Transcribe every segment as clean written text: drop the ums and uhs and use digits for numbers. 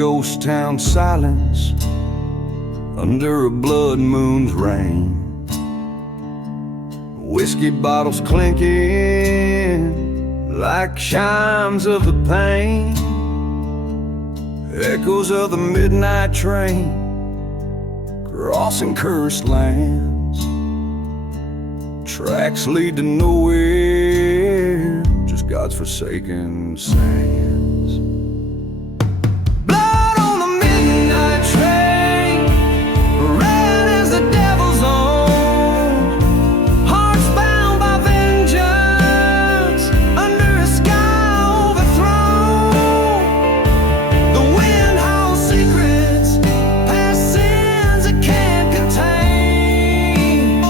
ghost town silence under a blood moon's rain. Whiskey bottles clinking like chimes of the pain. Echoes of the midnight train crossing cursed lands. Tracks lead to nowhere, just God's forsaken sands. Blood on the midnight train, red as the devil's own. Hearts bound by vengeance under a sky overthrown. The wind howls secrets past sins it can't contain.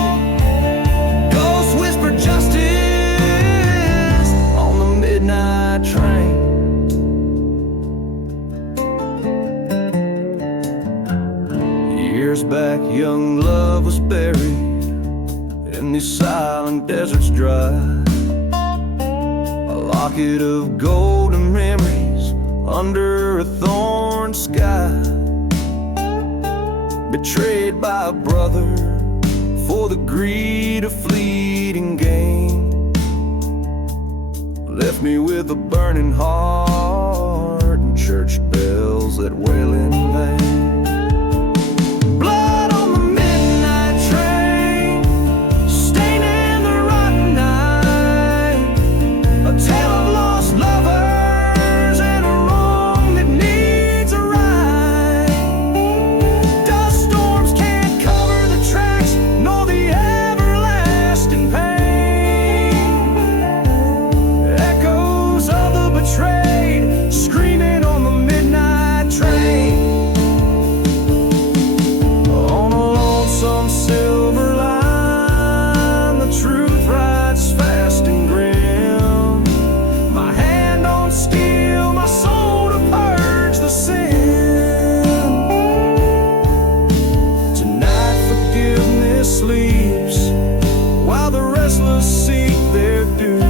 Ghosts whisper justice on the midnight train. Years back, young love was buried in these silent deserts dry. A locket of golden memories under a thorn sky. Betrayed by a brother for the greed of fleeting gain. Left me with a burning heart and church bells that wail in vain. Blood on the midnight train, staining the rotten night. A tale of lost lovers and a wrong that needs a right. Dust storms can't cover the tracks, nor the everlasting pain. Echoes of the betrayed, screaming on the midnight train. On a lonesome silver line, the truth rides fast and grim. My hand on steel, my soul to purge the sin. Tonight forgiveness sleeps while the restless seek their due.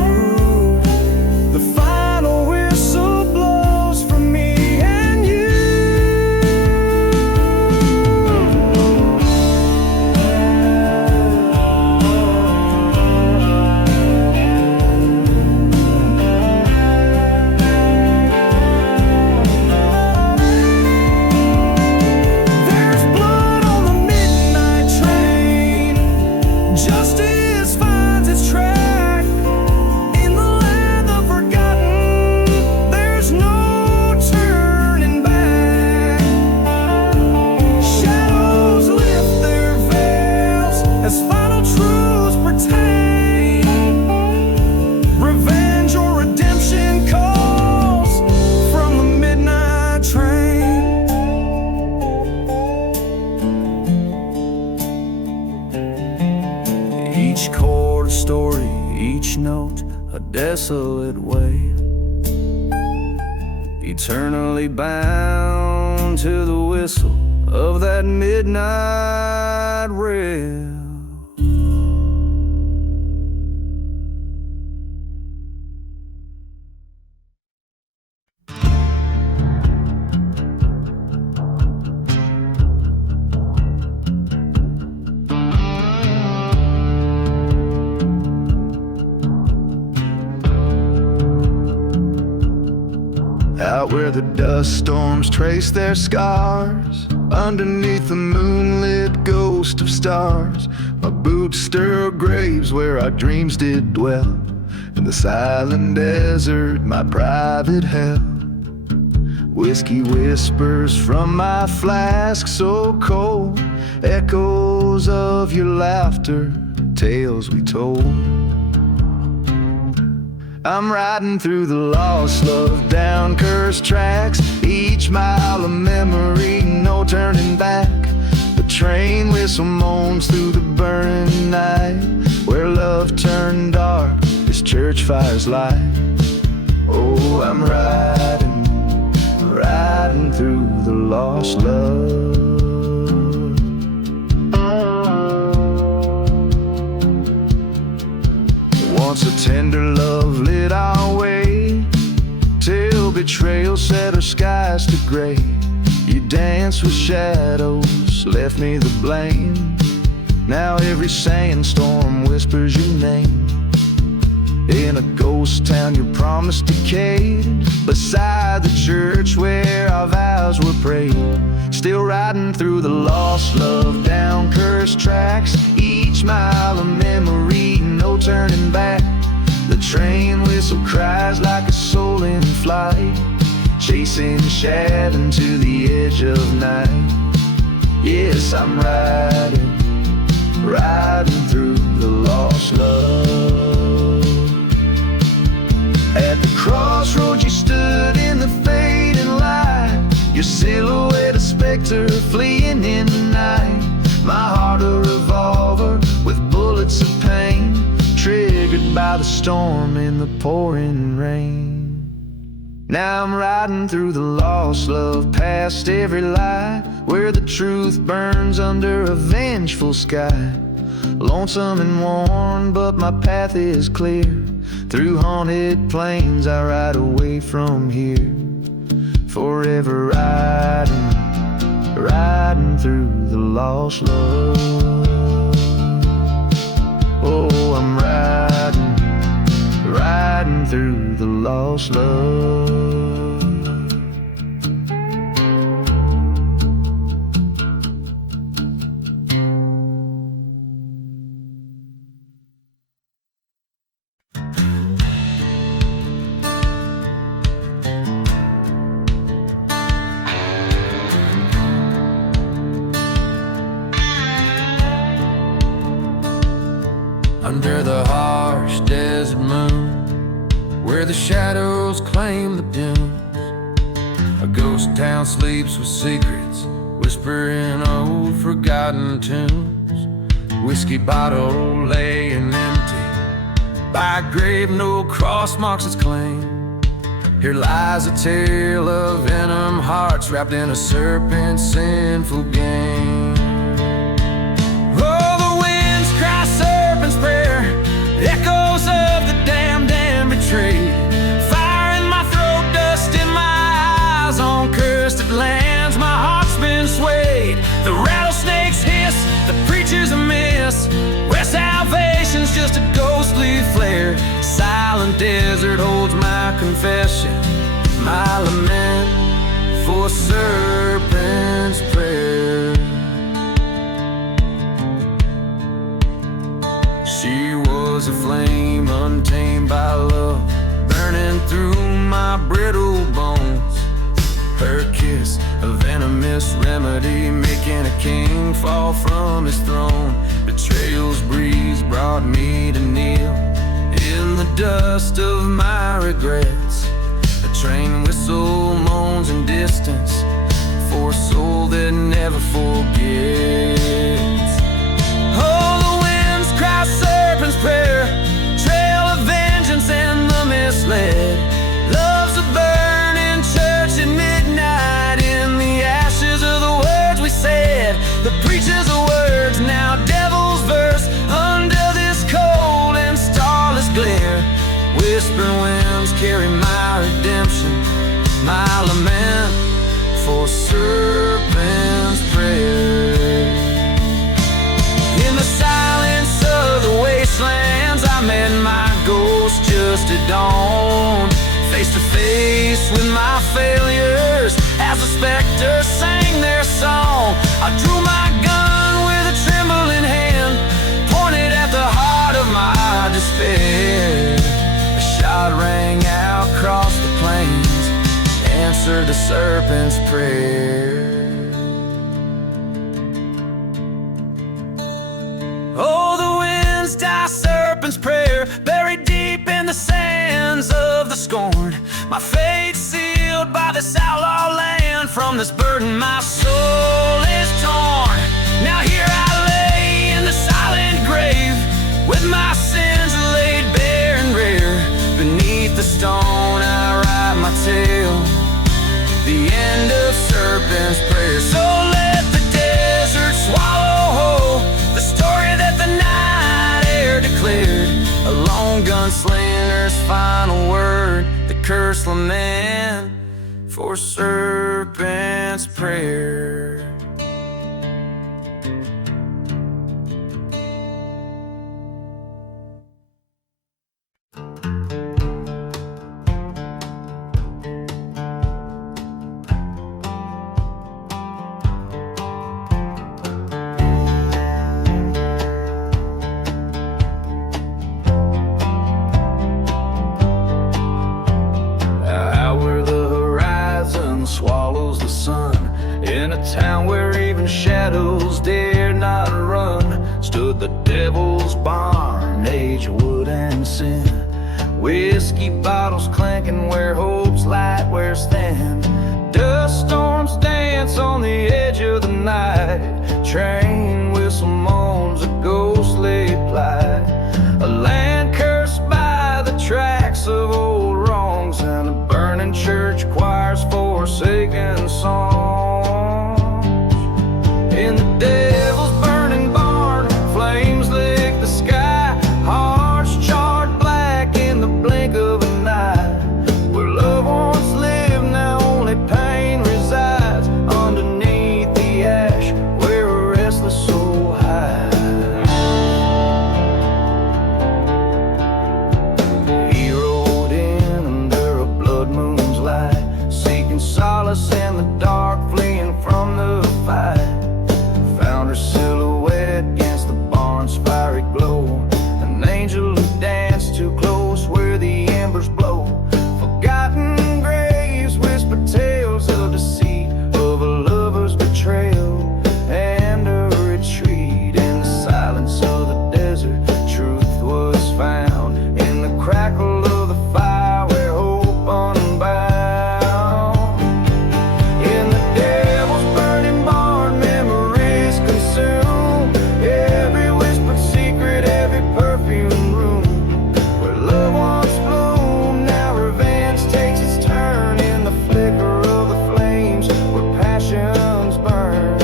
The final whistle blows for me and you. There's blood on the midnight train. Justice finds its track in the land of forgotten. There's no turning back. Shadows lift their veils as final truths pertain. Revenge or redemption calls from the midnight train. Each chord a story, each note a desolate way. Eternally bound to the whistle of that midnight rail. Out where the dust storms trace their scars, underneath the moonlit ghost of stars, my boots stir graves where our dreams did dwell. In the silent desert, my private hell. Whiskey whispers from my flask so cold, echoes of your laughter, tales we told. I'm riding through the lost love down cursed tracks, each mile a memory, no turning back. The train whistle moans through the burning night, where love turned dark as church fires light. Oh, I'm riding through the lost love. Once a tender love lit our way, till betrayal set our skies to gray. You danced with shadows, left me the blame. Now every sandstorm whispers your name. In a ghost town you promised decayed, beside the church where our vows were prayed. Still riding through the lost love, down cursed tracks. Each mile a memory, no turning back. The train whistle cries like a soul in flight, chasing shadow to the edge of night. Yes, I'm riding, riding through the lost love. At the crossroads you stood in the fading light, your silhouette a specter fleeing in the night. My heart a revolver with bullets of pain, triggered by the storm in the pouring rain. Now I'm riding through the lost love, past every lie, where the truth burns under a vengeful sky. Lonesome and worn, but my path is clear. Through haunted plains I ride away from here. Forever riding, riding through the lost love. Oh, I'm riding, riding through the lost love. Under the harsh desert moon, where the shadows claim the dunes, a ghost town sleeps with secrets, whispering old forgotten tunes. Whiskey bottle laying empty by a grave no cross marks its claim. Here lies a tale of venom hearts wrapped in a serpent's sinful game. Oh, the winds cry serpent's prayer, echoes of the damned and betrayed. Fire in my throat, dust in my eyes, on cursed lands my heart's been swayed. The rattlesnakes hiss, the preacher's a miss, where salvation's just a ghostly flare. Silent desert holds my confession, my lament for serpent's prayer. She was a flame untamed by love, burning through my brittle bones. Her kiss, a venomous remedy, making a king fall from his throne. Betrayal's breeze brought me to kneel in the dust of my regrets. A train whistle moans in distance for a soul that never forgets. Oh, the winds cry serpent's prayer, trail of vengeance and the misled. Love's a burning church at midnight, in the ashes of the words we said. The preacher's of words, now devil's verse, under this cold and starless glare. Whispering winds carry my redemption, my lament for serpent's prayer. In the silence of the wastelands I met my ghost just at dawn, face to face with my failures as the specters sang their song. I drew my gun with a trembling hand, pointed at the heart of my despair. A shot rang out across the plains, answered the serpent's prayer. Oh, the winds die serpent's prayer, buried deep in the sands of the scorn. My fate sealed by this outlaw land, from this burden my soul is torn. Now here I lay in the silent grave, with my sins laid bare and rare. Beneath the stone I write my tale, the end of serpent's prayer. So let the desert swallow whole the story that the night air declared. A lone gunslinger's final word, the curse lament for serpent's prayer. Swallows the sun in a town where even shadows dare not run. Stood the devil's barn, age of wood and sin. Whiskey bottles clanking where hope's light wears thin. Dust storms dance on the edge of the night. Train whistle moans a ghostly plight. A land cursed by the tracks of old wrongs, and a burning church choir's forsaken songs. In the devil's burning barn, flames lick the sky. Hearts charred black in the blink of an eye. Where love once lived, now only pain resides. Underneath the ash, where a restless soul hides. He rode in under a blood moon's light, seeking solace in the dark, fleeing from the fight. Found her silhouette against the barn's fiery glow, an angel who danced too close where the embers blow. Forgotten graves whisper tales of deceit, of a lover's betrayal and a retreat. In the silence of the desert, truth was found in the crackle of the fire where hope unbound. In the devil's burning barn, memories consume every whispered secret, every perfumed room. Where love once bloomed, now revenge takes its turn. In the flicker of the flames, where passions burn.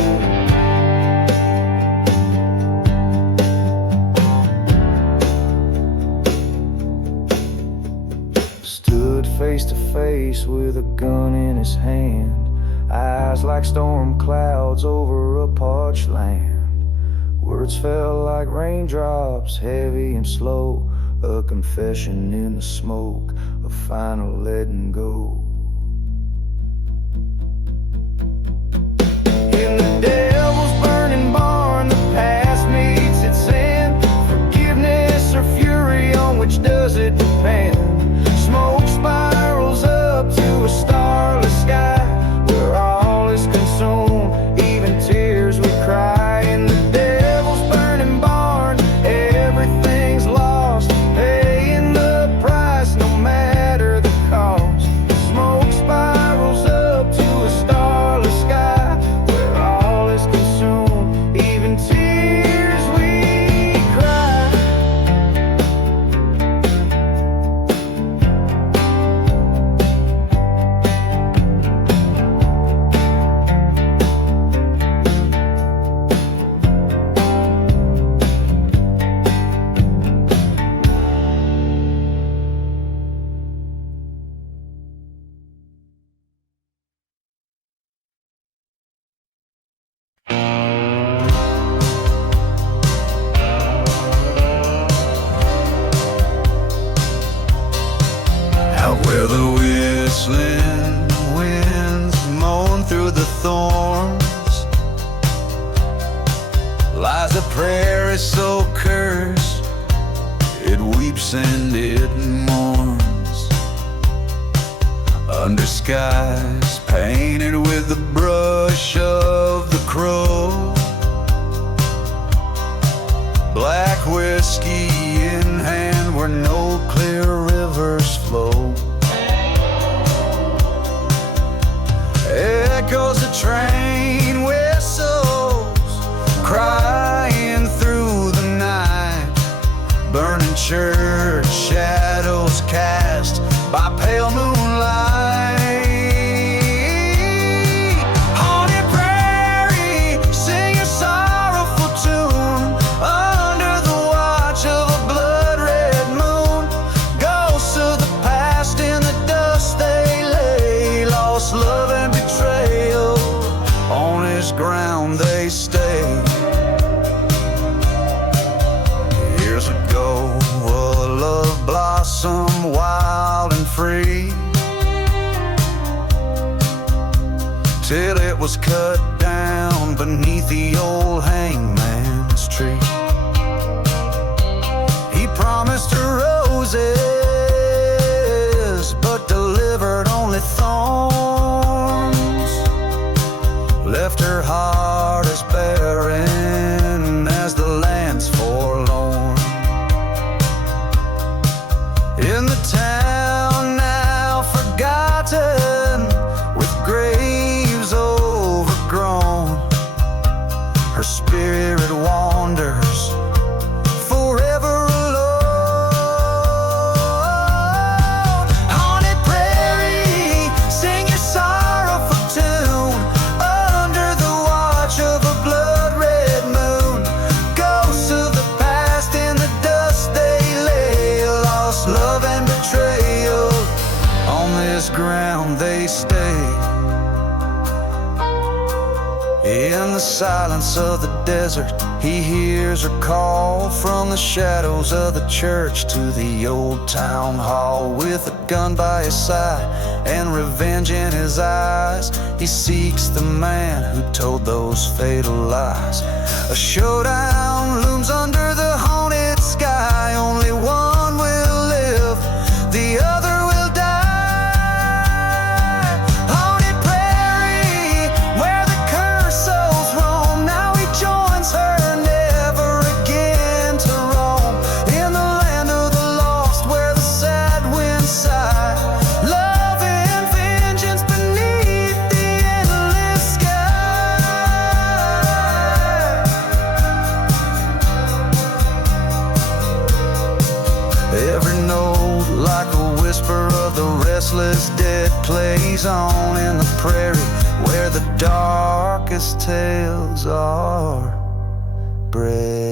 Stood face to face with a gun in his hand, eyes like storm clouds over a parched land. Words fell like raindrops, heavy and slow, a confession in the smoke, a final letting go. In the devil's burning barn, the past meets its end. Forgiveness or fury, on which does it depend? Smoke spirals up to a starless sky, where all is consumed, even tears we cry. In the devil's burning barn, everything's lost, paying the price no matter the cost. Smoke spirals up to a starless sky, where all is consumed, even tears we cry. Out where the whistling winds moan through the thorns, lies a prairie so cursed, it weeps and it mourns. Under skies painted with the brush of the crow, black whiskey in hand where no clear rivers flow. Echoes of train whistles crying through the night. Burning church shadows cast by pale moonlight. ground they stay. Years ago, a love blossomed wild and free, till it was cut down beneath the old hangman's tree. He promised her roses, but delivered only thorns, left her heart as barren as the land's forlorn. In the town now forgotten, with graves overgrown, her spirit wanders forever alone. Haunted prairie, sing your sorrowful tune under the watch of a blood-red moon. Ghosts of the past in the dust they lay, lost love and betrayal, on this ground they stay. In the silence of the desert, he hears her call from the shadows of the church to the old town hall. With a gun by his side and revenge in his eyes, he seeks the man who told those fatal lies. A showdown looms under the haunted sky. Only one will live, the other will die. Haunted prairie, where the cursed souls roam, now he joins her, never again to roam. In the land of the lost, where the sad winds sigh, love and vengeance beneath the endless sky. Every note like a whisper of the restless dead plays on in the prairie, where the darkest tales are bred.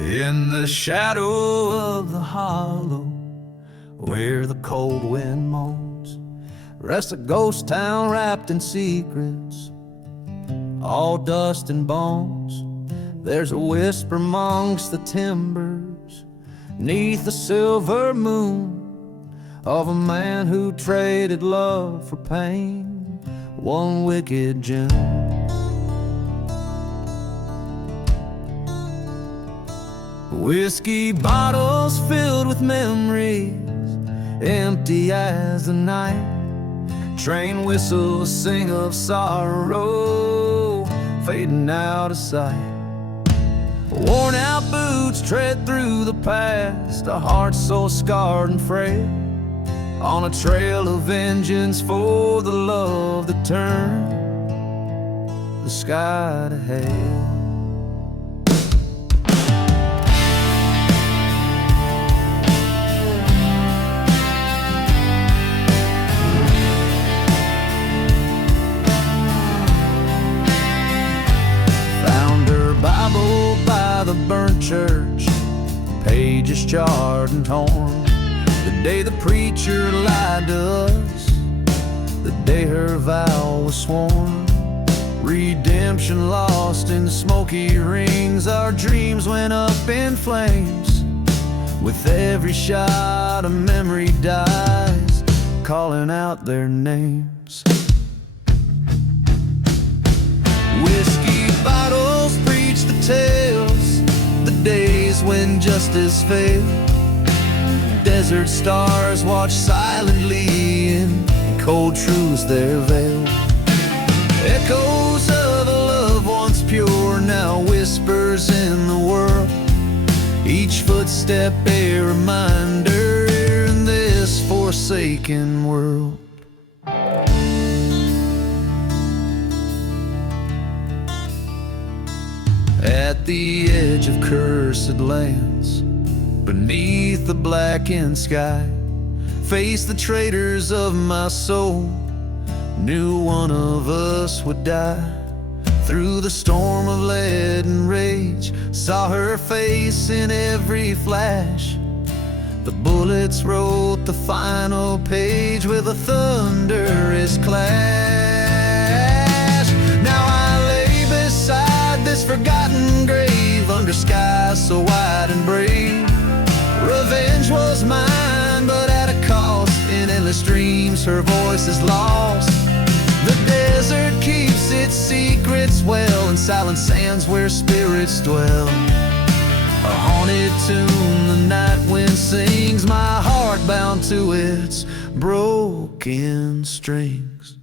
In the shadow of the hollow, where the cold wind moans, rests a ghost town wrapped in secrets, all dust and bones. There's a whisper amongst the timbers, neath the silver moon, of a man who traded love for pain, one wicked June. Whiskey bottles filled with memories, empty as the night. Train whistles sing of sorrow, fading out of sight. Worn out boots tread through the past, a heart so scarred and frail, on a trail of vengeance for the love that turned the sky to hell. Bible by the burnt church, pages charred and torn. The day the preacher lied to us, the day her vow was sworn. Redemption lost in the smoky rings, our dreams went up in flames. With every shot a memory dies, calling out their names. Whiskey bottles preach the tales, the days when justice failed. Desert stars watch silently in cold truths their veil. Echoes of a love once pure now whispers in the world, each footstep a reminder in this forsaken world. At the edge of cursed lands, beneath the blackened sky, face the traitors of my soul. Knew one of us would die. Through the storm of lead and rage, saw her face in every flash. The bullets wrote the final page with a thunderous clash. Now I lay beside this forgotten grave, under skies so wide and brave. Revenge was mine, but at a cost. In endless dreams her voice is lost. The desert keeps its secrets well, and silent sands where spirits dwell. A haunted tune the night wind sings, my heart bound to its broken strings.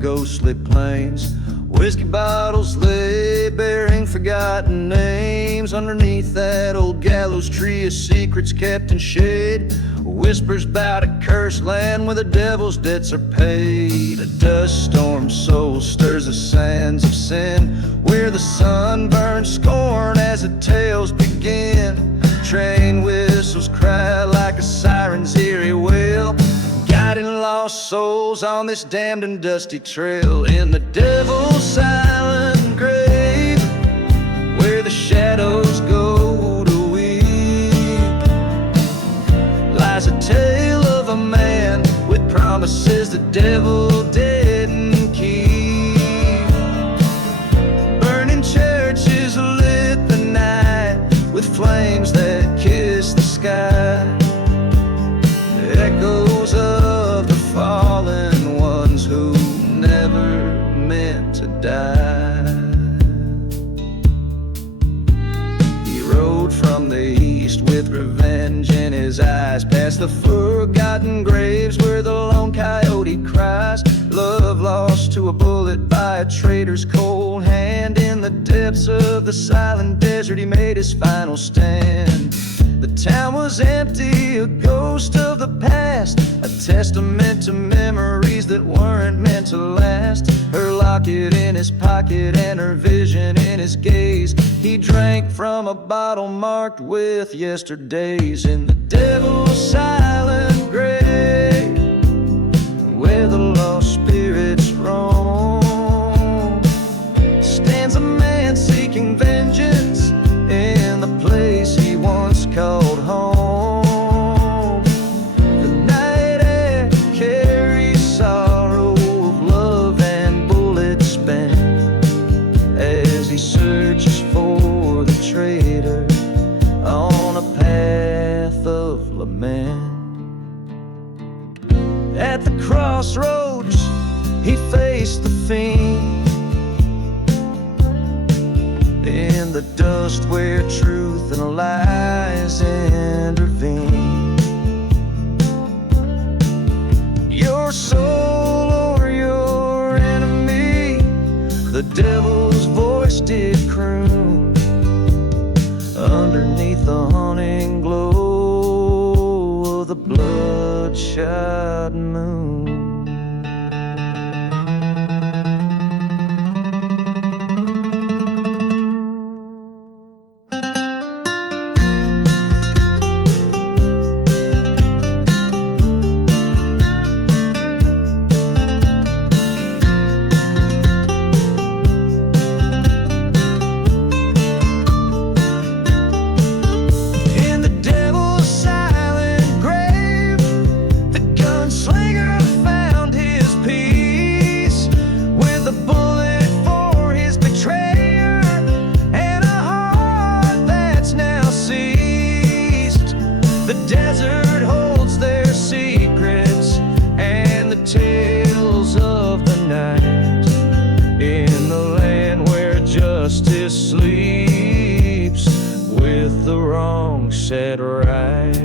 Ghostly plains, whiskey bottles lay bearing forgotten names. Underneath that old gallows tree, a secret's kept in shade. Whispers about a cursed land where the devil's debts are paid. A dust storm soul stirs the sands of sin, where the sun burns scorn as the tales begin. Train whistles cry like a siren's eerie wail, guiding lost souls on this damned and dusty trail. In the devil's silent grave, where the shadows go to weep, lies a tale of a man with promises the devil didn't keep. Burning churches lit the night with flames that kiss the sky. Echoes of the fallen ones who never meant to die. He rode from the east with revenge in his eyes, past the forgotten graves where the lone coyote cries. Love lost to a bullet by a traitor's cold hand. In the depths of the silent desert he made his final stand. The town was empty, a ghost of the past, a testament to memories that weren't meant to last. Her locket in his pocket and her vision in his gaze. He drank from a bottle marked with yesterdays. In the devil's silent grave, where the lost spirits roam, stands a man seeking vengeance in the place he once called home. The night air carries sorrow of love and bullets spent, as he searches for the traitor on a path of lament. At the crossroads he faced the fiend, in the dust where truth and lies intervene. Your soul or your enemy, the devil's voice did croon underneath the haunting glow of the bloodshot moon. In the devil's silent grave, the gunslinger this sleeps with the wrong set right.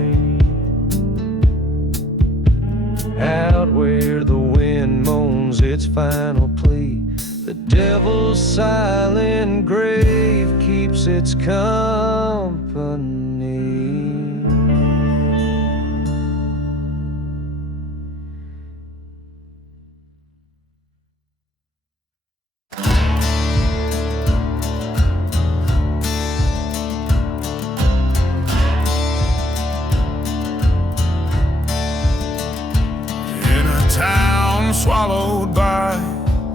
Out where the wind moans its final plea, the devil's silent grave keeps its company. Swallowed by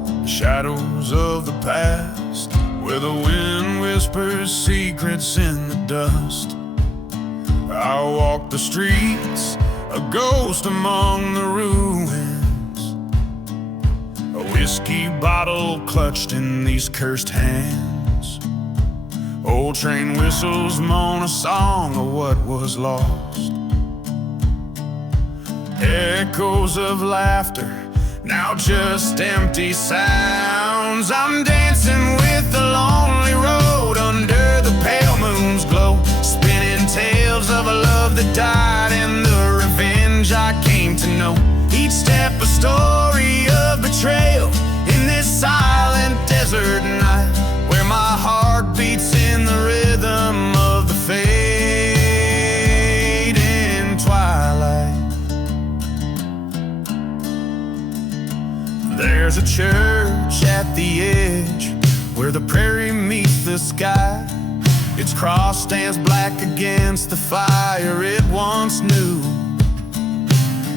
the shadows of the past, where the wind whispers secrets in the dust. I walk the streets, a ghost among the ruins, a whiskey bottle clutched in these cursed hands. Old train whistles moan a song of what was lost. Echoes of laughter, now just empty sounds. I'm dancing with the lonely road under the pale moon's glow, spinning tales of a love that died and the revenge I came to know. Each step a story of betrayal in this silent desert night, where my heart beats in the rhythm of the fading twilight. There's a church at the edge where the prairie meets the sky. Its cross stands black against the fire it once knew.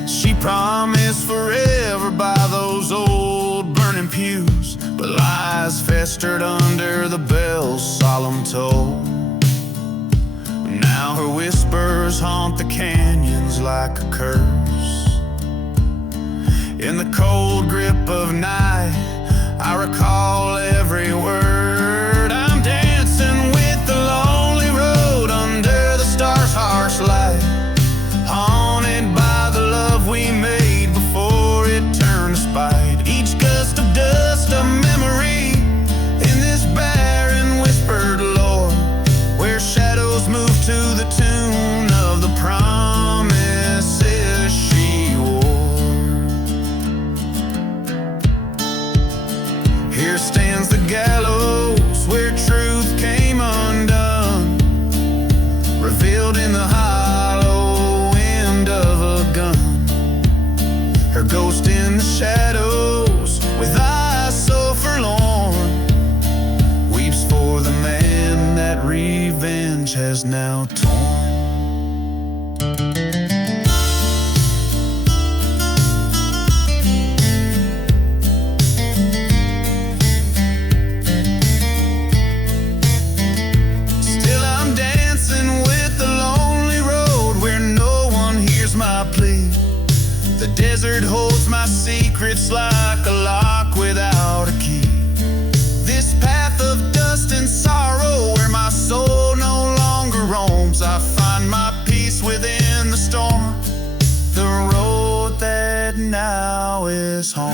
She promised forever by those old burning pews, but lies festered under the bell's solemn toll. Now her whispers haunt the canyons like a curse. In the cold grip of night, I recall every word. I'm dancing with the lonely road under the stars' harsh light, haunted by the love we made before it turned to spite. Each gust of dust a memory in this barren whispered lore, where shadows move to the tune of the promises she wore. Here stands the gallows where truth came undone, revealed in the hollow end of a gun. Her ghost in the shadows with eyes so forlorn weeps for the man that revenge has now torn. The desert holds my secrets like a lock without a key. This path of dust and sorrow where my soul no longer roams, I find my peace within the storm, the road that now is home.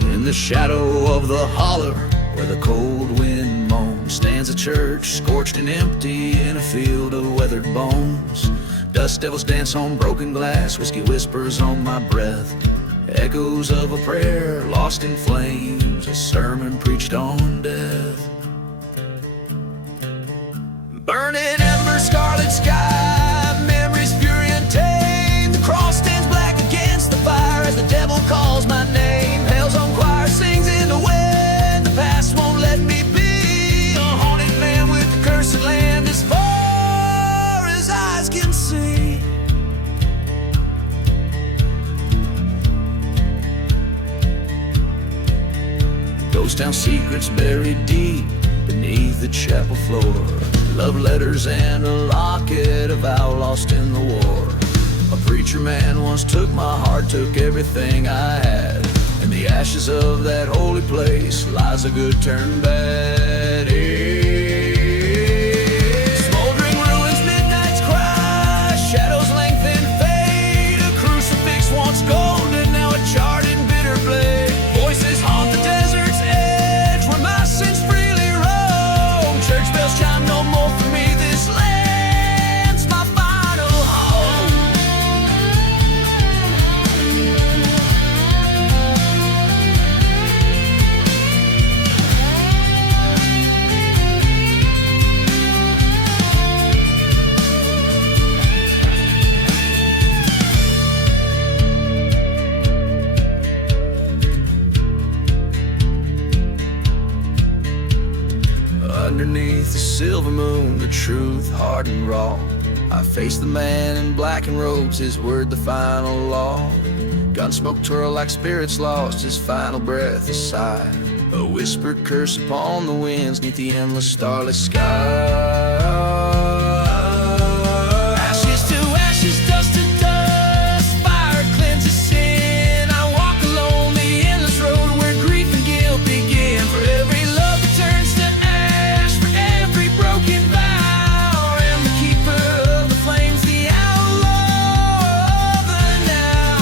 In the shadow of the holler, where the cold wind moans, stands a church, scorched and empty in a field of weathered bones. Dust devils dance on broken glass, whiskey whispers on my breath, echoes of a prayer lost in flames, a sermon preached on death. Burning embers, scarlet sky, memories fury untamed. The cross stands black against the fire as the devil calls my name. Hell's on choir sings in the wind, the past won't let me be a haunted man with the cursed land as far as eyes can see. Ghost town secrets buried deep beneath the chapel floor, love letters and a locket of vow lost in the war. A preacher man once took my heart, took everything I had, and the ashes of that holy place lies a good turn bad. Smoldering ruins, midnight's cry, shadows lengthen, fade. A crucifix once golden, now a charred and bitter blade. Voices haunt the desert's edge, where my sins freely roam. Church bells chime no more for me, this land's my final home. Underneath the silver moon, the truth hard and raw. I face the man in black and robes, his word the final law. Gunsmoke twirl like spirits lost, his final breath a sigh. A whispered curse upon the winds, neath the endless starless sky. Ashes to ashes, dust to dust, fire cleanses sin. I walk alone the endless road where grief and guilt begin. For every love that turns to ash, for every broken vow, I am the keeper of the flames, the outlaw of the now.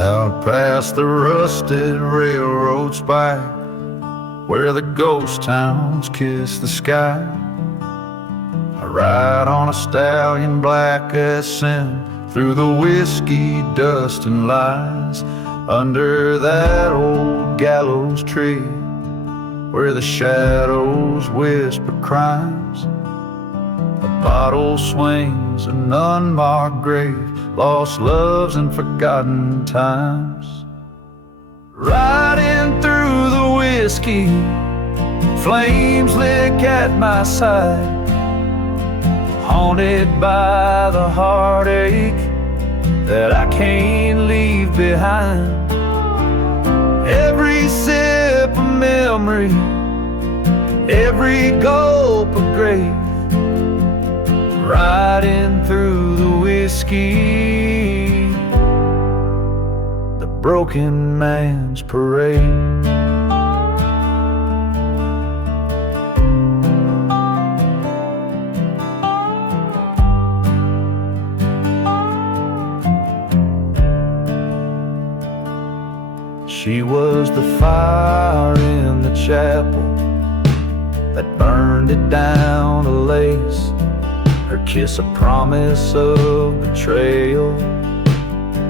Out past the rusted railroad spike, where the ghost towns kiss the sky, I ride on a stallion black as sin, through the whiskey dust and lies, under that old gallows tree, where the shadows whisper crimes. A bottle swings, an unmarked grave, lost loves and forgotten times. Riding through the whiskey, flames lick at my side, haunted by the heartache that I can't leave behind. Every sip of memory, every gulp of grave, riding through the whiskey, the broken man's parade. She was the fire in the chapel that burned it down to lace, her kiss a promise of betrayal,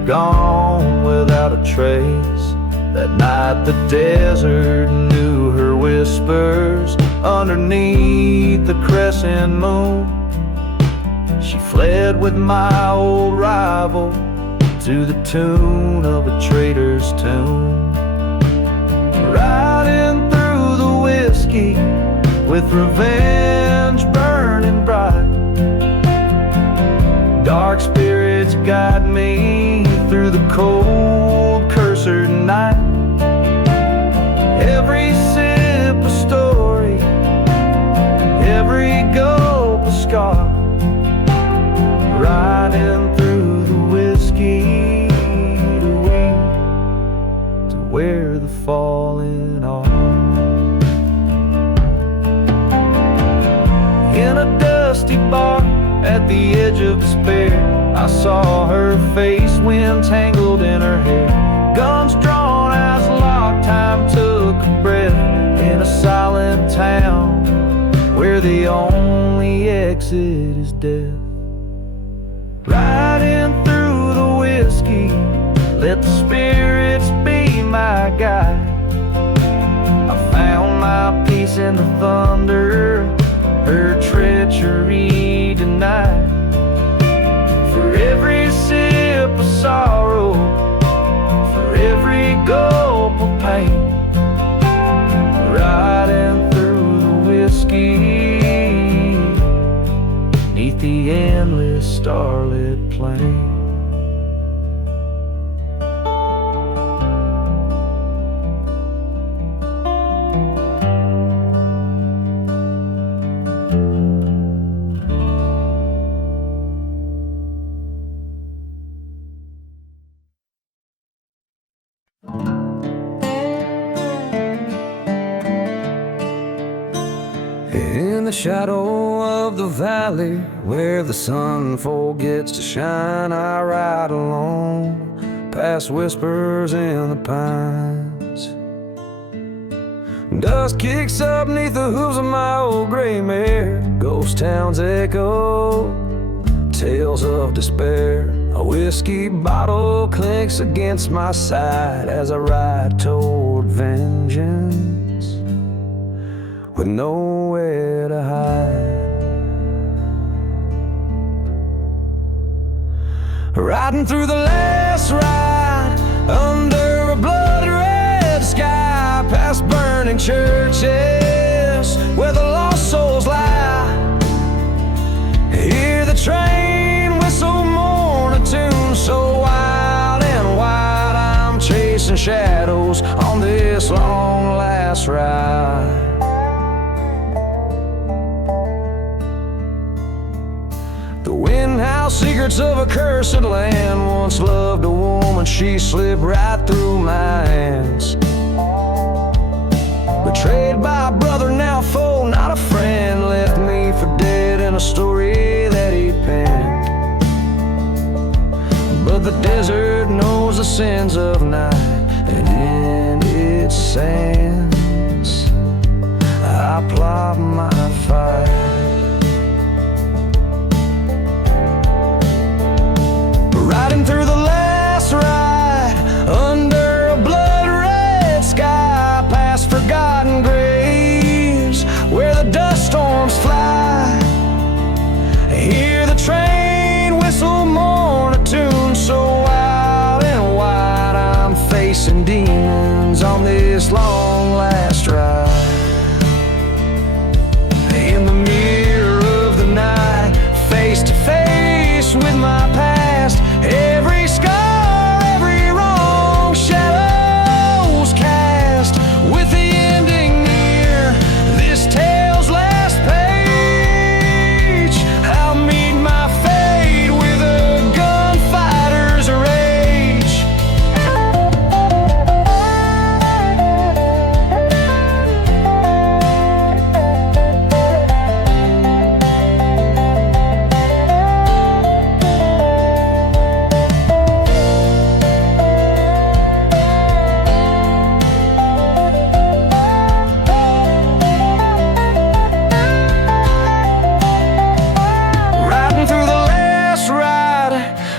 gone without a trace. That night the desert knew her whispers underneath the crescent moon. She fled with my old rival to the tune of a traitor's tune, riding through the whiskey with revenge burning bright. Dark spirits guide me through the cold, cursed night. Every sip a story, every gulp a scar, riding through the whiskey to where the fallen are. In a dusty bar at the edge of despair, I saw her face, wind tangled in her hair. Guns drawn as locked, time took a breath. In a silent town where the only exit is death. Riding through the whiskey, let the spirits be my guide. I found my peace in the thunder, her treachery denied. For every sip of sorrow, for every gulp of pain, whiskey, 'neath the endless starlit plain. In the shadow of the valley, where the sun forgets to shine, I ride alone, past whispers in the pines. Dust kicks up neath the hooves of my old gray mare. Ghost towns echo tales of despair. A whiskey bottle clinks against my side as I ride toward vengeance, with nowhere to hide. Riding through the last ride under a blood red sky, past burning churches where the lost souls lie. Hear the train whistle, mourn a tune so wild and wide. I'm chasing shadows on this long last ride. The wind-house secrets of a cursed land. Once loved a woman, she slipped right through my hands. Betrayed by a brother, now foe, not a friend. Left me for dead in a story that he penned. But the desert knows the sins of night, and in its sands I plot my fight. Riding through the last ride under a blood red sky, past forgotten graves where the dust storms fly. Hear the train whistle, mourn a tune so wild and wide. I'm facing demons on this long last ride. In the mirror of the night, face to face with my past. Every scar, every wrong, shadows cast. With the ending near, this tale's last page, I'll meet my fate with a gunfighter's rage. Riding through the last ride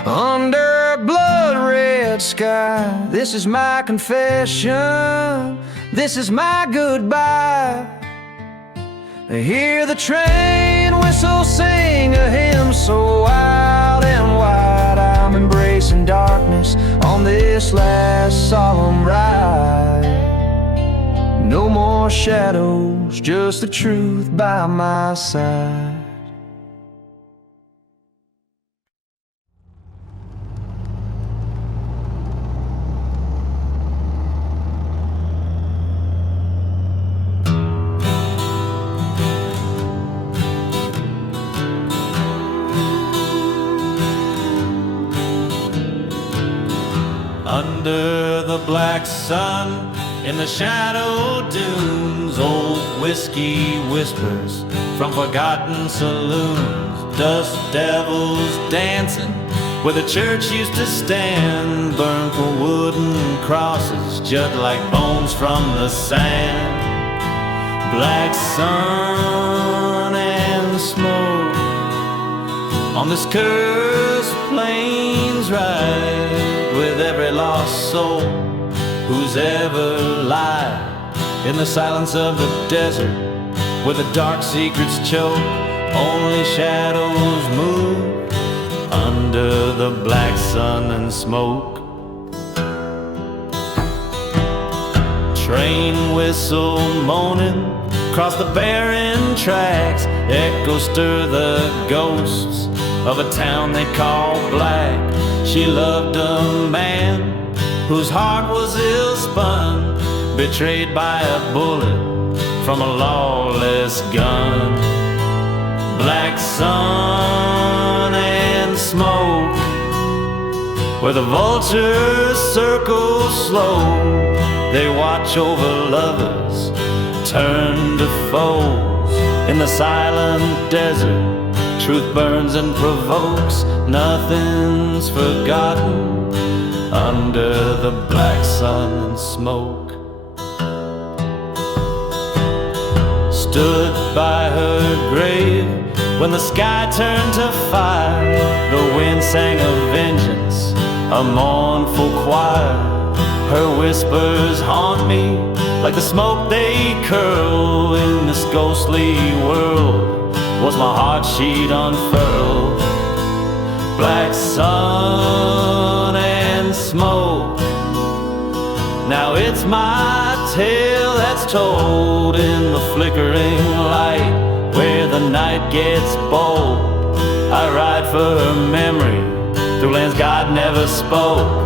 under a blood red sky. This is my confession, this is my goodbye. Hear the train whistle, sing a hymn so wild and wide. I'm embracing darkness on this last solemn ride. No more shadows, just the truth by my side. Under the black sun, in the shadow dunes, old whiskey whispers from forgotten saloons. Dust devils dancing where the church used to stand, burned for wooden crosses, just like bones from the sand. Black sun and smoke on this cursed plains ride, with every lost soul who's ever lied in the silence of the desert, where the dark secrets choke. Only shadows move under the black sun and smoke. Train whistle moaning across the barren train tracks echo stir the ghosts of a town they call Black. She loved a man whose heart was ill-spun, betrayed by a bullet from a lawless gun. Black sun and smoke, where the vultures circle slow. They watch over lovers turn to foes. In the silent desert, truth burns and provokes. Nothing's forgotten under the black sun and smoke. Stood by her grave when the sky turned to fire. The wind sang of vengeance, a mournful choir. Her whispers haunt me like the smoke they curl. In this ghostly world was my heart she'd unfurl. Black sun and smoke, now it's my tale that's told in the flickering light where the night gets bold. I ride for her memory through lands God never spoke.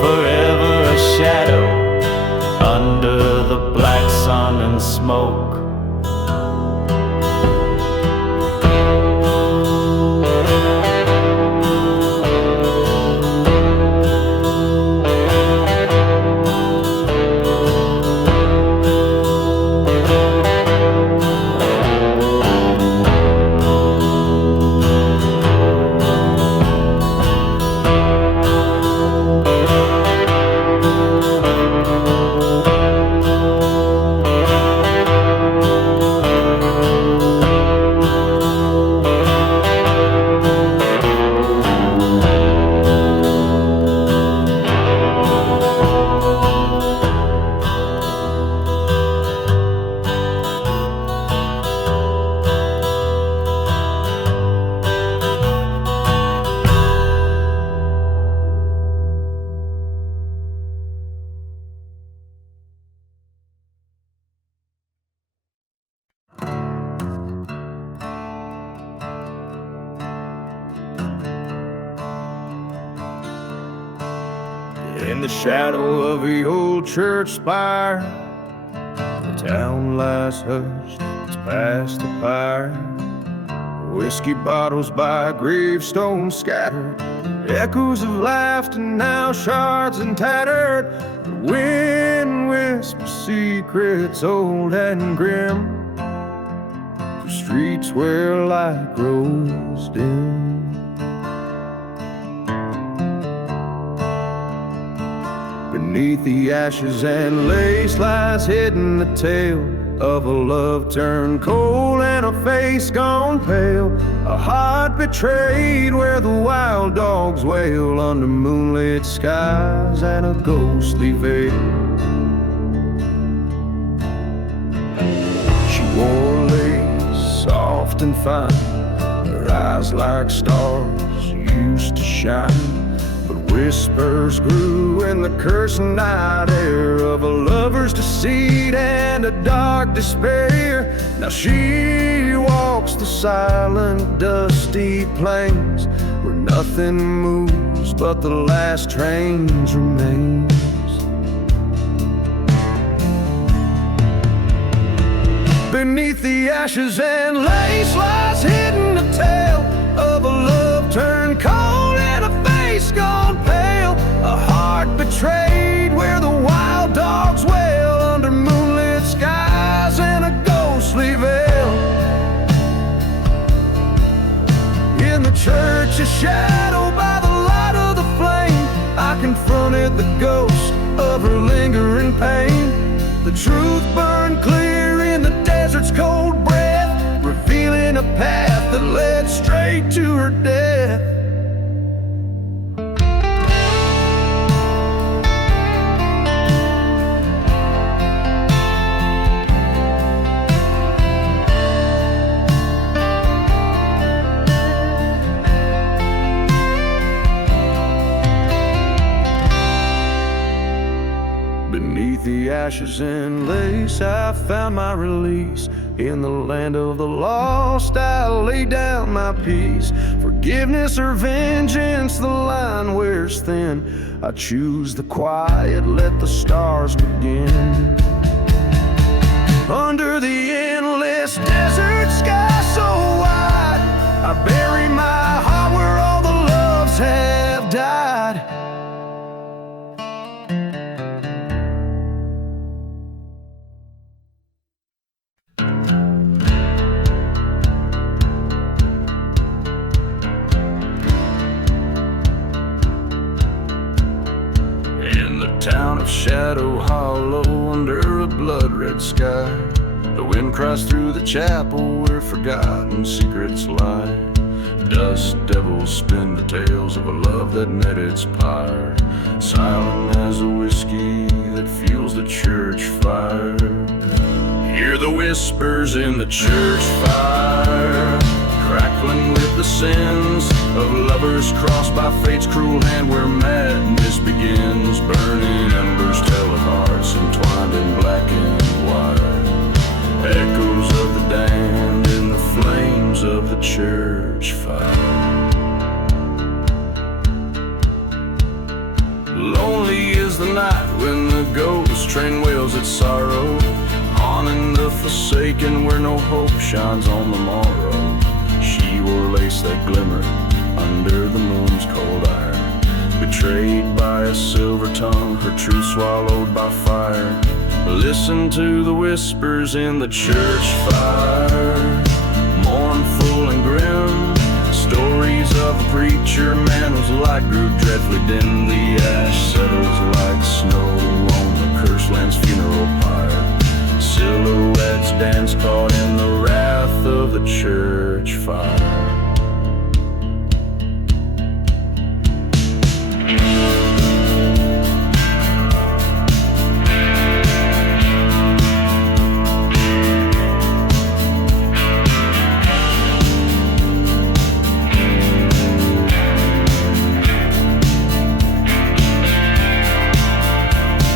Forever a shadow under the black sun and smoke. In the shadow of the old church spire, the town lies hushed, it's past the fire. Whiskey bottles by gravestones scattered, echoes of laughter now shards and tattered. The wind whispers secrets old and grim, through streets where light grows dim. Beneath the ashes and lace lies hidden the tale of a love turned cold and a face gone pale, a heart betrayed where the wild dogs wail under moonlit skies and a ghostly veil. She wore lace soft and fine, her eyes like stars used to shine. Whispers grew in the cursed night air of a lover's deceit and a dark despair. Now she walks the silent, dusty plains where nothing moves but the last train's remains. Beneath the ashes and lace lies hidden a tale of a love turned cold and a face gone pale, a heart betrayed where the wild dogs wail under moonlit skies and a ghostly veil. In the church's shadow by the light of the flame, I confronted the ghost of her lingering pain. The truth burned clear in the desert's cold breath, revealing a path that led straight to her death. Beneath the ashes and lace, I found my release. In the land of the lost, I'll lay down my peace. Forgiveness or vengeance, the line wears thin. I choose the quiet, let the stars begin. Under the endless desert sky so wide, I bury my heart where all the loves have died. Town of Shadow Hollow, under a blood-red sky, the wind cries through the chapel where forgotten secrets lie. Dust devils spin the tales of a love that met its pyre, silent as a whiskey that fuels the church fire. Hear the whispers in the church fire, crackling with the sins of lovers crossed by fate's cruel hand, where madness begins. Burning embers tell of hearts entwined in black and white, echoes of the damned in the flames of the church fire. Lonely is the night when the ghost train wails its sorrow, haunting the forsaken where no hope shines on the morrow. She wore lace that glimmered under the moon's cold ire, betrayed by a silver tongue, her truth swallowed by fire. Listen to the whispers in the church fire, mournful and grim, stories of a preacher man whose light grew dreadfully dim. The ash settles like snow on the cursed land's funeral pyre, silhouettes dance caught in the wrath of the church fire.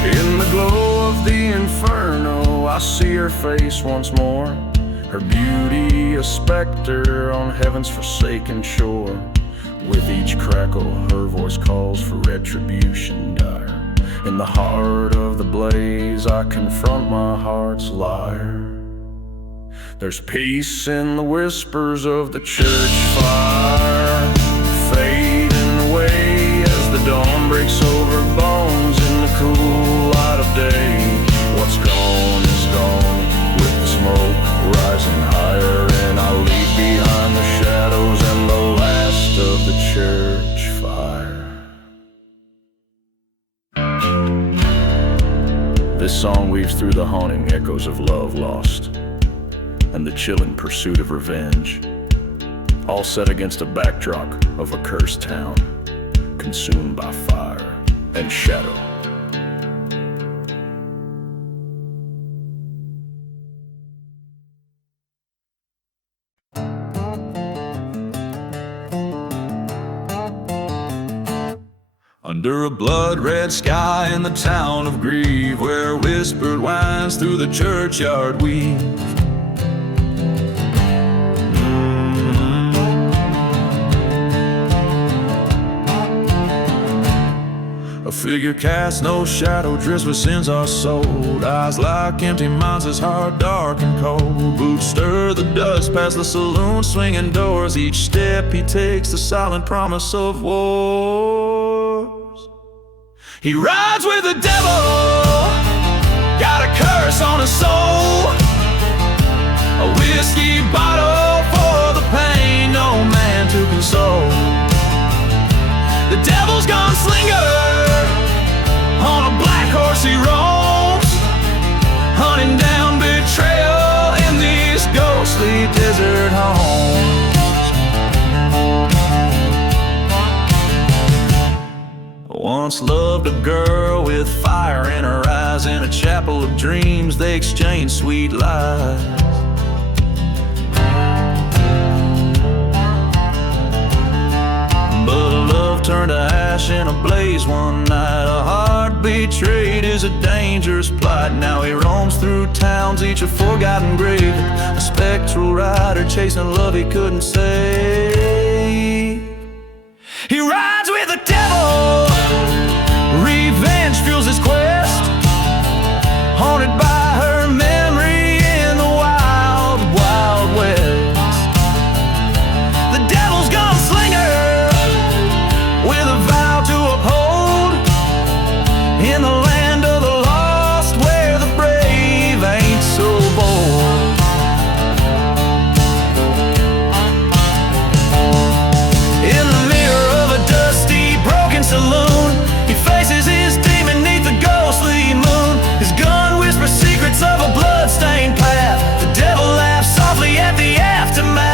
In the glow of the inferno, I see her face once more, her beauty a specter on heaven's forsaken shore. With each crackle, her voice calls for retribution dire. In the heart of the blaze, I confront my heart's liar. There's peace in the whispers of the church fire, fading away as the dawn breaks over bones in the cool light of day. What's gone is gone, with the smoke rising higher, and I leave behind the shadows and the last of the church fire. This song weaves through the haunting echoes of love lost and the chilling pursuit of revenge, all set against a backdrop of a cursed town, consumed by fire and shadow. Under a blood-red sky in the town of Grieve, where whispered winds through the churchyard weave. A figure casts no shadow, drifts with sins are sold. Eyes like empty minds, his heart dark and cold. Boots stir the dust past the saloon swinging doors. Each step he takes the silent promise of wars. He rides with the devil, got a curse on his soul. A whiskey bottle for the pain, no man to console. The devil's gunslinger, on a black horse he roams, hunting down betrayal in these ghostly desert homes. Once loved a girl with fire in her eyes, in a chapel of dreams they exchanged sweet lies. But love turned to ash in a blaze one night, a heart betrayed is a dangerous plight. Now he roams through towns, each a forgotten grave, a spectral rider chasing love he couldn't save. He rides with the devil, revenge fuels his quest, haunted by her memory in the wild, wild west. The devil's gunslinger, with a vow to uphold, in the land of the lost, where the brave ain't so bold. In the mirror of a dusty, broken saloon, he faces his demon neath the ghostly moon. His gun whispers secrets of a blood-stained path. The devil laughs softly at the aftermath.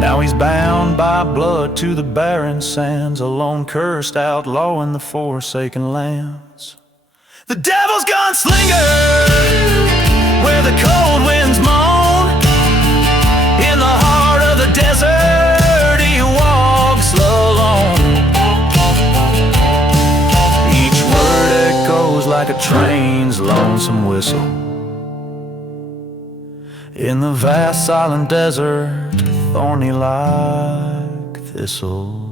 Now he's bound by blood to the barren sands, a lone cursed outlaw in the forsaken lands. The devil's gunslinger, where the cold winds moan, in the heart of the desert he walks alone. Each word echoes like a train's lonesome whistle, in the vast silent desert, thorny like thistle.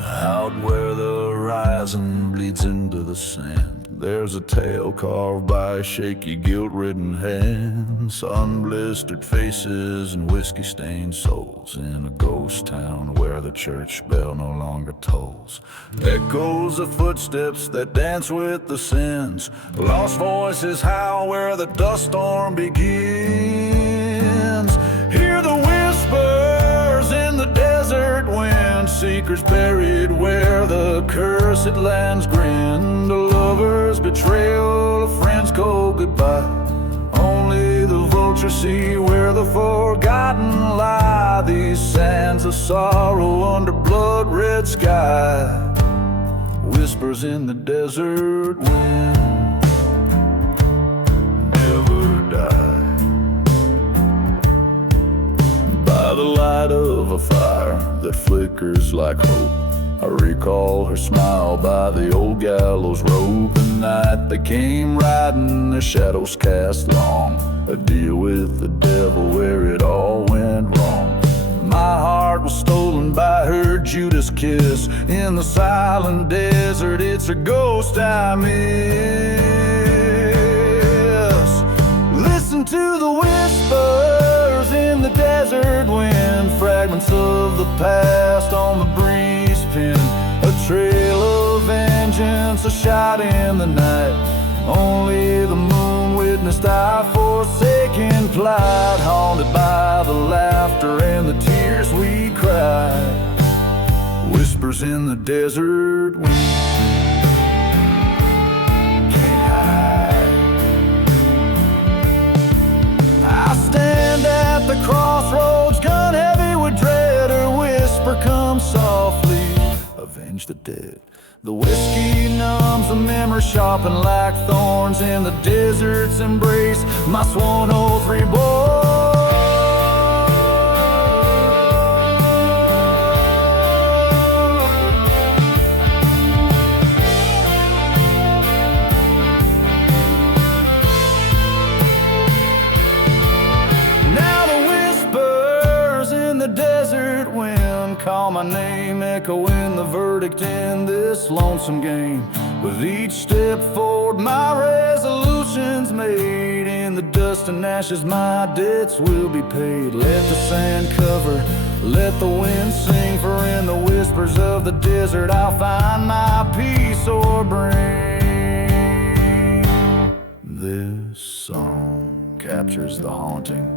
Out where the horizon bleeds into the sand, there's a tale carved by shaky, guilt-ridden hands, sun-blistered faces and whiskey-stained souls, in a ghost town where the church bell no longer tolls. Echoes of footsteps that dance with the sins, lost voices howl where the dust storm begins. Hear the whispers in the desert wind, secrets buried where the cursed lands grin. A lover's betrayal, a friend's cold goodbye, only the vultures see where the forgotten lie. These sands of sorrow under blood-red sky, whispers in the desert wind, never die. By the light of a fire that flickers like hope, I recall her smile by the old gallows rope. The night they came riding, their shadows cast long, a deal with the devil where it all went wrong. My heart was stolen by her Judas kiss, in the silent desert it's a ghost I miss. Listen to the whispers in the desert wind, fragments of the past on the breeze pin, a trail of vengeance, a shot in the night. Only the moon witnessed our forsaken plight, haunted by the laughter and the tears we cried. Whispers in the desert wind, can't hide. I stand at the crossroads, gun heavy with dread. Her whisper comes softly, avenge the dead. The whiskey numbs the memory, sharpened like thorns in the desert's embrace. My sworn oath reborn. Now the whispers in the desert wind call my name, echoing the verdict in this lonesome game. With each step forward, my resolution's made. In the dust and ashes, my debts will be paid. Let the sand cover, let the wind sing, for in the whispers of the desert I'll find my peace or bring. This song captures the haunting,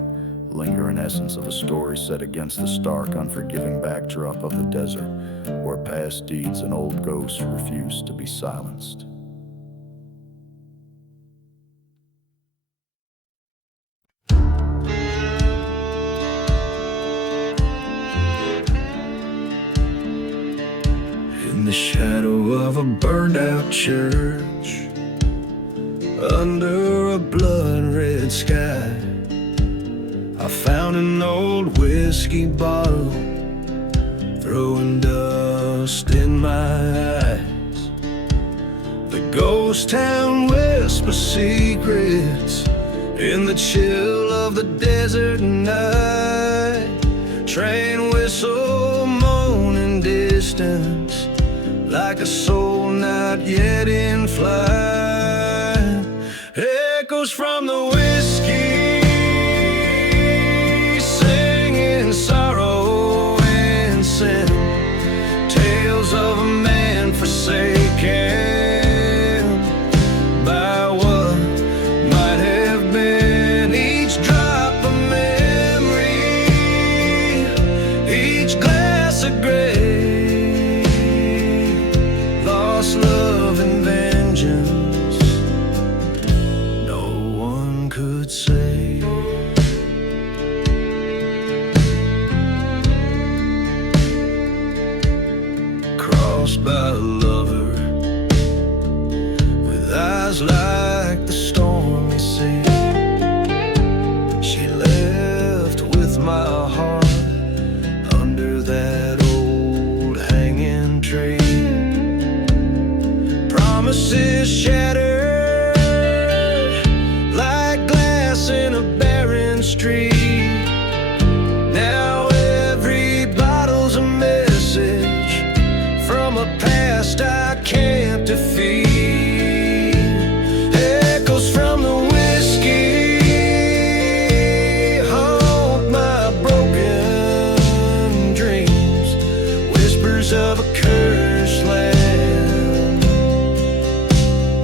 lingering essence of a story set against the stark, unforgiving backdrop of the desert, where past deeds and old ghosts refuse to be silenced. the shadow of a burned out church, under a blood-red sky, I found an old whiskey bottle, throwing dust in my eyes. The ghost town whispers secrets in the chill of the desert night. Train whistle moaning distance, like a soul not yet in flight. Echoes from the whiskey, singing sorrow and sin. Tales of a man forsaken by what might have been. Each drop of memory, each glass of gray, lost love and vengeance, no one could say. Crossed by a lover with eyes like the stormy sea, she left with my heart under that old hanging tree. Promises shattered like glass in a barren street. Now every bottle's a message from a past I can't defeat. Echoes from the whiskey haunt my broken dreams. Whispers of a cursed land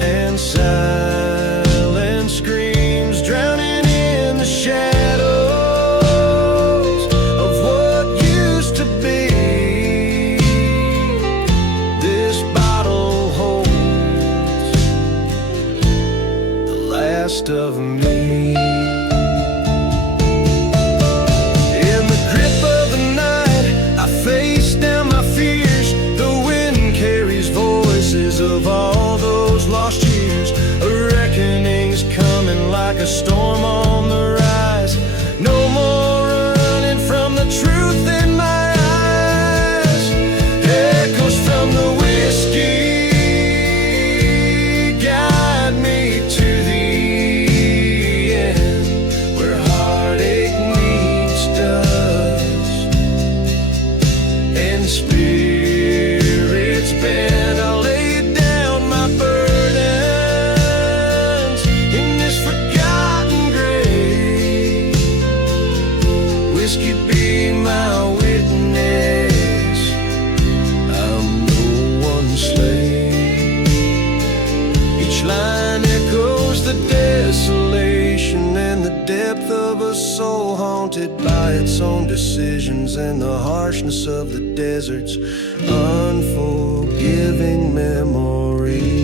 and silent screams, drowning in the shadows of what used to be. This bottle holds the last of me. In the grip of the night, I face down my fears. The wind carries voices of all those lost years. A reckoning's coming like a storm on the rise. No more running from the truth in my eyes. Echoes from the whiskey guide me to the end, where heartache meets dust and spirits bend. I'll lay down my burdens in this forgotten grave. Whiskey be my witness, I'm no one's slave. Each line echoes the desolation and the depth of a soul haunted by its own decisions and the harshness of the desert's unforgiving memory.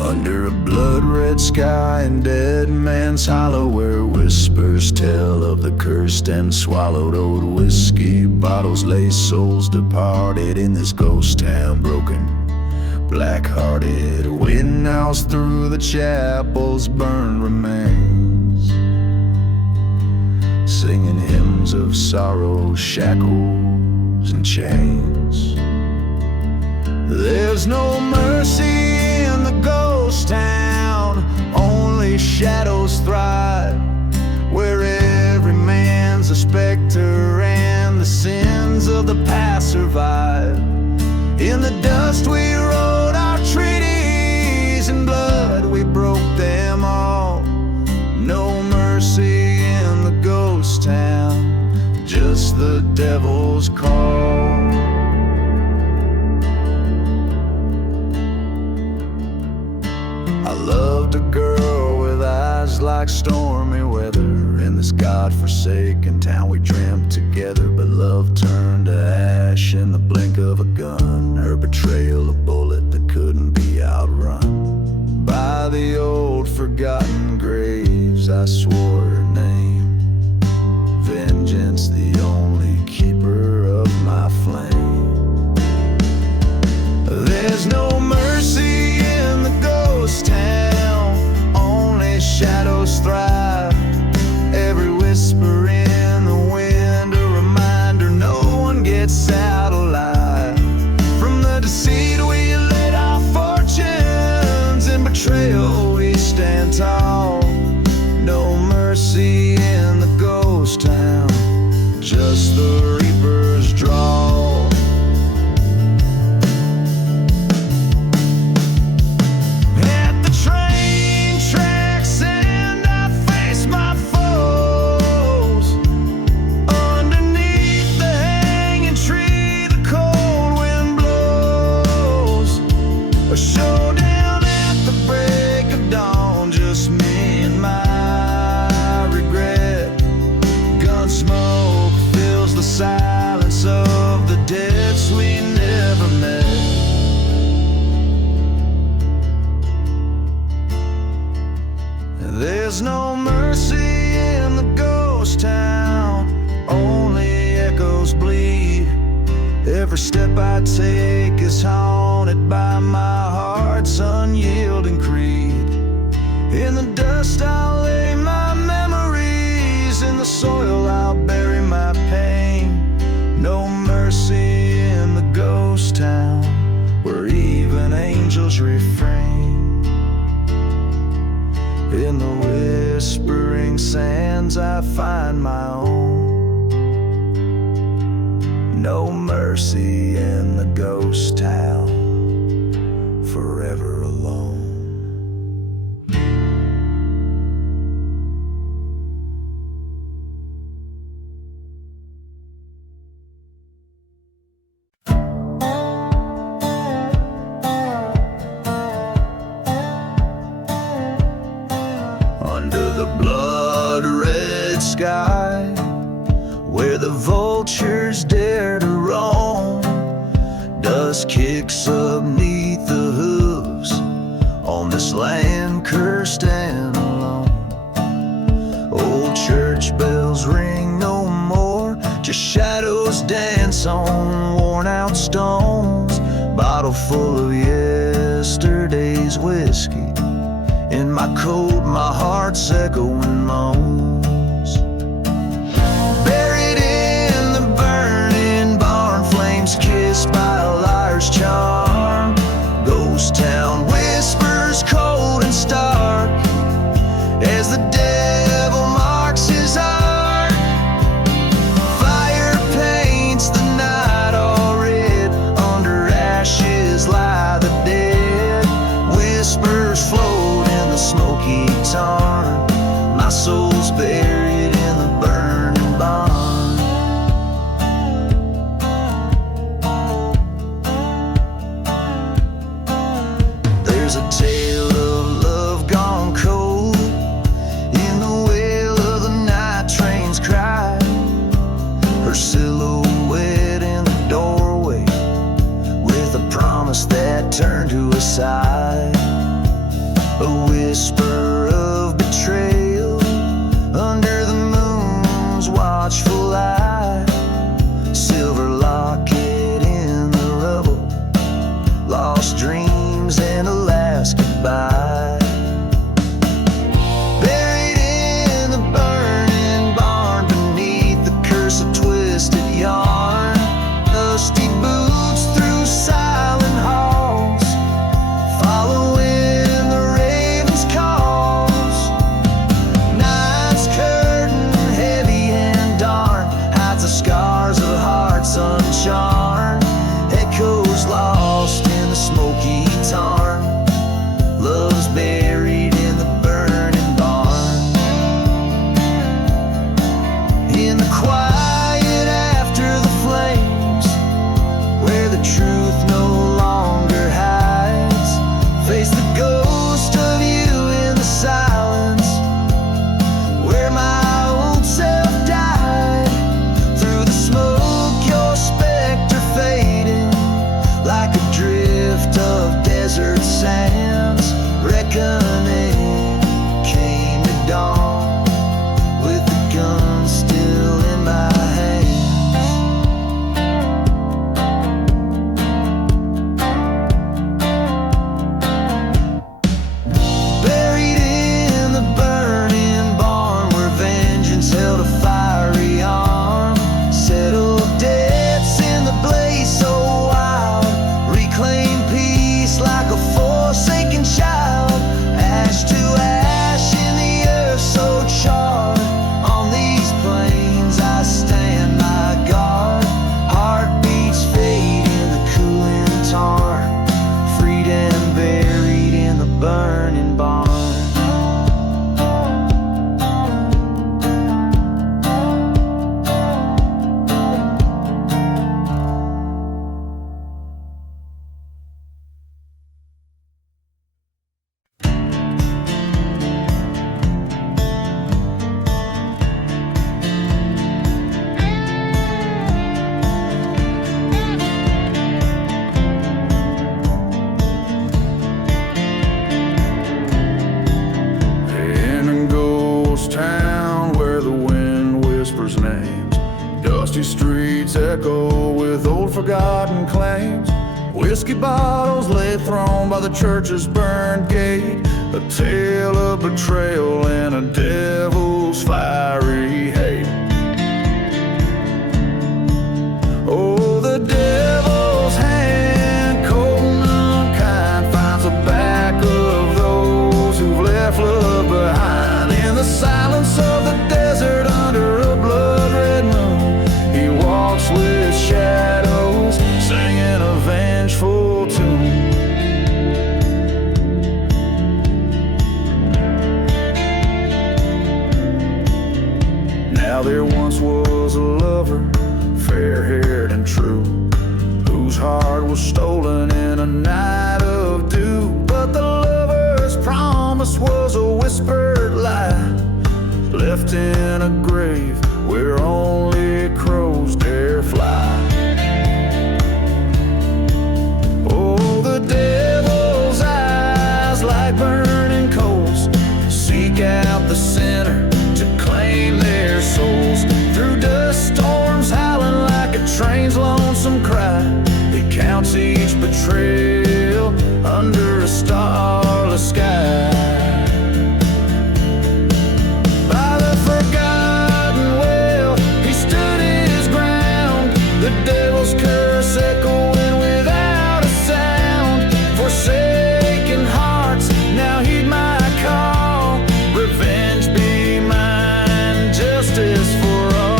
Under a blood-red sky in Dead Man's Hollow, where whispers tell of the cursed and swallowed old whiskey bottles, lay souls departed in this ghost town, broken, black-hearted. Wind howls through the chapel's burned remains, singing hymns of sorrow, shackles and chains. There's no mercy in the ghost town, only shadows thrive, where every man's a specter and the sins of the past survive. In the dust we wrote our treaties, in blood we broke them all. No mercy in the ghost town, just the devil's call. I loved a girl with eyes like stormy weather in this godforsaken town we dreamt together, but love turned to ash in the blink of a gun. Her betrayal, a bullet that couldn't be outrun. By the old forgotten graves I swore her name. Vengeance, the only keeper of my flame. There's no mercy in the ghost town, only shadows thrive. Every whisper in the wind, a reminder no one gets out alive. From the deceit we laid our fortunes, in betrayal we stand tall. No mercy in the ghost town, just the reaper's drawl. At the train tracks and I face my foes. Underneath the hanging tree, the cold wind blows. A showdown at the break of dawn, just me and my regret. Gun smoke fills the silence of the deaths we never met. There's no mercy in the ghost town, only echoes bleed. Every step I take is haunted by my heart's unyielding creed. In the dust I'll lay my memories, in the soil I'll bury my pain. No mercy in the ghost town, where even angels refrain. In the whispering sands I find my own. No mercy in the ghost town, forever alone. Under the blood-red sky, where the vultures dare to roam, dust kicks up neath the hooves on this land cursed and alone. Old church bells ring no more, just shadows dance on worn-out stones. Bottle full of yesterday's whiskey, in my coat, my heart's echoing moans. Buried in the burning barn, flames kissed by a liar's charm. Ghost town whispers cold and stark, as the devil marks his heart. Fire paints the night all red, under ashes lie the dead. Whispers float in the smoky tarn, my soul's buried in the burning barn. There's a tale of love gone cold in echo with old forgotten claims. Whiskey bottles lay thrown by the church's burned gate, a tale of betrayal and a devil's fiery hate. Oh, the devil's hand, cold and unkind, finds the back of those who've left love behind. In the silence of the desert under a blood-red moon, he walks with shadows, singing a vengeful tune. Now there once was a lover, fair-haired and true, whose heart was stolen in a night of dew. But the lover's promise was a whispered lie, left in a grave where only crows dare fly. Oh, the devil's eyes, like burning coals, seek out the sinner to claim their souls. Through dust storms howling like a train's lonesome cry, he counts each betrayal under a starless sky. By the forgotten well, he stood his ground, the devil's curse echoing without a sound. Forsaken hearts, now heed my call, revenge be mine, justice for all.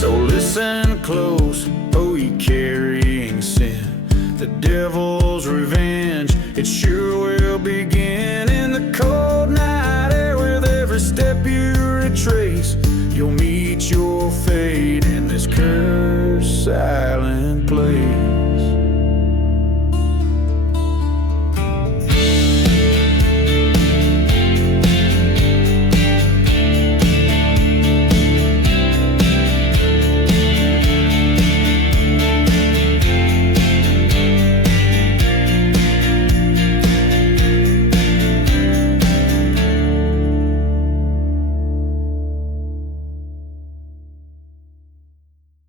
So listen close, oh ye carrying sin, the devil's revenge, it's sure